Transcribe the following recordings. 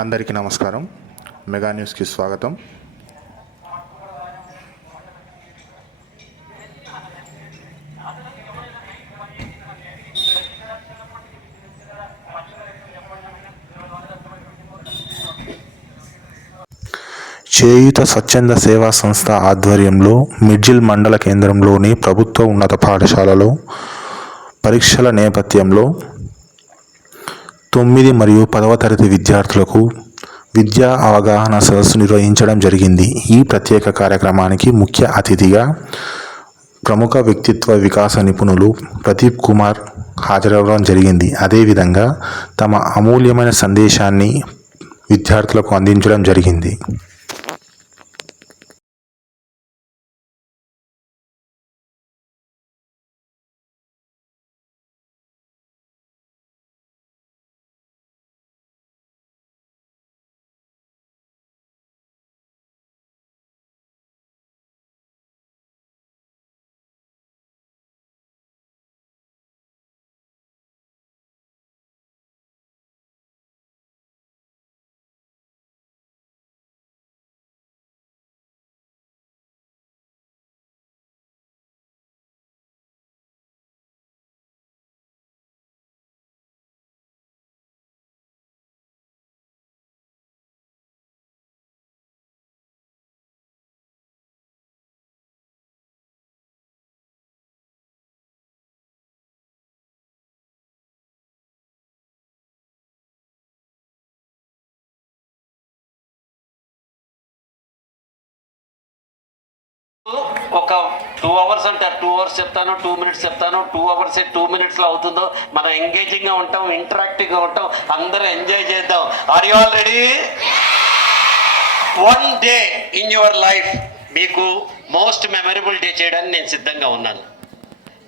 అందరికీ నమస్కారం. మెగా న్యూస్కి స్వాగతం. చేయూత స్వచ్ఛంద సేవా సంస్థ ఆధ్వర్యంలో మిడ్జిల్ మండల కేంద్రంలోని ప్రభుత్వ ఉన్నత పాఠశాలలో పరీక్షల నేపథ్యంలో 9 మరియు 10వ తరగతి విద్యార్థులకు విద్యా అవగాహన సదస్సు నిర్వహించడం జరిగింది. ఈ ప్రత్యేక కార్యక్రమానికి ముఖ్య అతిథిగా ప్రముఖ వ్యక్తిత్వ వికాస నిపుణులు ప్రదీప్ కుమార్ హాజరవడం జరిగింది. అదేవిధంగా తమ అమూల్యమైన సందేశాన్ని విద్యార్థులకు అందించడం జరిగింది. ఒక 2 hours అంటే 2 hours చెప్తాను, 2 minutes చెప్తాను. 2 hours 2 minutesలో అవుతుందో మనం ఎంగేజింగ్గా ఉంటాం, ఇంటరాక్టివ్గా ఉంటాం, అందరూ ఎంజాయ్ చేద్దాం. Are you all ready? One day in your life మీకు మోస్ట్ మెమరబుల్ డే చేయడానికి నేను సిద్ధంగా ఉన్నాను.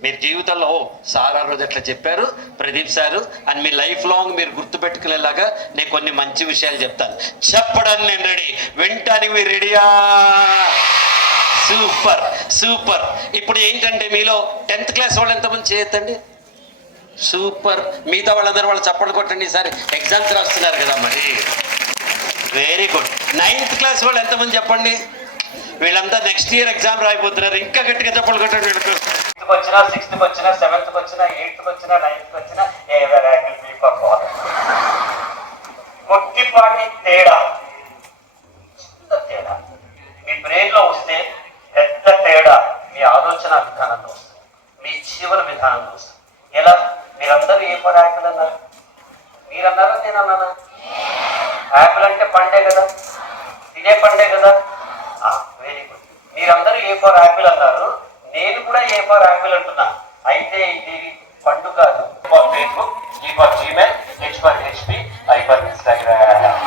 మీరు జీవితంలో సార్ ఆ రోజు ఎట్లా చెప్పారు ప్రదీప్ సారు అని మీ లైఫ్ లాంగ్ మీరు గుర్తుపెట్టుకునేలాగా నేను కొన్ని మంచి విషయాలు చెప్తాను. చెప్పడానికి నేను రెడీ, వింటానికి మీరు రెడీయా? Super super. ఇప్పుడు ఏంటంటే మీలో 10th క్లాస్ వాళ్ళు ఎంతమంది చేయొద్దండి? సూపర్. మిగతా వాళ్ళందరూ వాళ్ళు చప్పట్లు కొట్టండి. ఈసారి ఎగ్జామ్స్ రాస్తున్నారు కదా మరి. Very good. 9th క్లాస్ వాళ్ళు ఎంతమంది చెప్పండి? వీళ్ళంతా నెక్స్ట్ ఇయర్ ఎగ్జామ్ రాయిపోతున్నారు. ఇంకా గట్టిగా చప్పట్లు కొట్టండి. వీళ్ళకి 6th వచ్చినా 7th వచ్చినా 8th వచ్చినా 9th వచ్చినా కొద్దిపాటి తేడా తేడా మీ బ్రెయిన్ లో వస్తే పెద్ద తేడా మీ ఆలోచన విధానంలో వస్తుంది, మీ జీవన విధానంలో వస్తుంది. ఎలా? మీరందరూ ఏ ఫర్ యాపిల్ అన్నారు? మీరన్నారా నేను అన్నానా? యాపిల్ అంటే పండే కదా, తినే పండే కదా. Very good. మీరందరూ ఏ ఫర్ యాపిల్ అన్నారు, నేను కూడా ఏ ఫర్ యాపిల్ అంటున్నా. అయితే ఇది పండు కాదు. For Facebook, G for Gmail, H for HP, I for Instagram.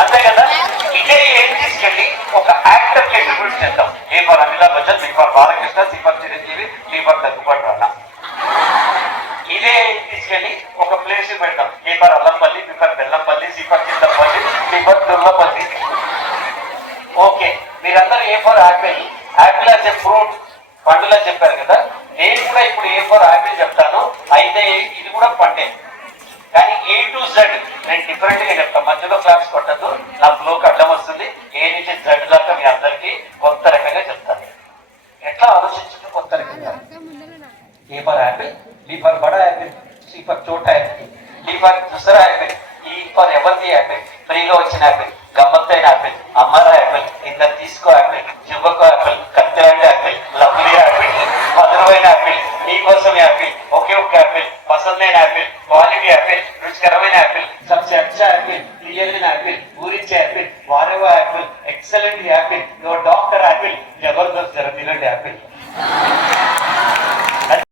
అంతే కదా. ఇదే ఏం తీసుకెళ్ళి ఒక యాక్టర్ కి అట్రిబ్యూట్ చేద్దాం. A for Amitabh Bachchan, B for Balakrishna, C for Chiranjeevi, D for Daggubati Rana. ఇదే తీసుకెళ్ళి ఒక ప్లేస్ పెడతాం. A for Allampalli, B for Bellampalli, C for Chintapalli, D for Durlapalli. Okay, మీరందరూ A for apple, apple as a fruit, పండులా చెప్పారు కదా. నేను కూడా ఇప్పుడు ఏ ఫర్ యాపిల్ చెప్తాను. అయితే ఇది కూడా పండే, కానీ A to Z నేను డిఫరెంట్ గా చెప్తాను. మధ్యలో క్లాప్స్ కొట్టద్దు, నా ఫ్లోకి అడ్డం వస్తుంది. ఏ నుంచి Z దాకా మీ అందరికీ కొత్త రకంగా చెప్తాను. ఎట్లా ఆలోచించుంటే కొత్త రకంగా. A for apple, B for బడా యాపిల్, సి ఫర్ చోటా యాపిల్, డి ఫర్ దుసరా యాపిల్, ఈ ఫర్ ఎవరిది యాపిల్, ఫ్రీగా వచ్చిన యాపిల్, గమ్మత్తైన యాపిల్, అమ్మరా యాపిల్, ఇంత తీసుకో యాపిల్, యువకో యాపిల్, కత్తిలాంటి యాపిల్, లవ్లీ యాపిల్, మధురమైన యాపిల్, నీకోసం యాపిల్, ఒకే ఒక్క యాపిల్, పసందైన యాపిల్, క్వాలిటీ యాపిల్, రుచికరమైన యాపిల్, సబ్సే అచ్చా యాపిల్, క్లియర్లైన యాపిల్, ఊరించే యాపిల్, వారేవా apple, excellent apple, your doctor apple, జబర్దస్త్ జరగండి యాపిల్.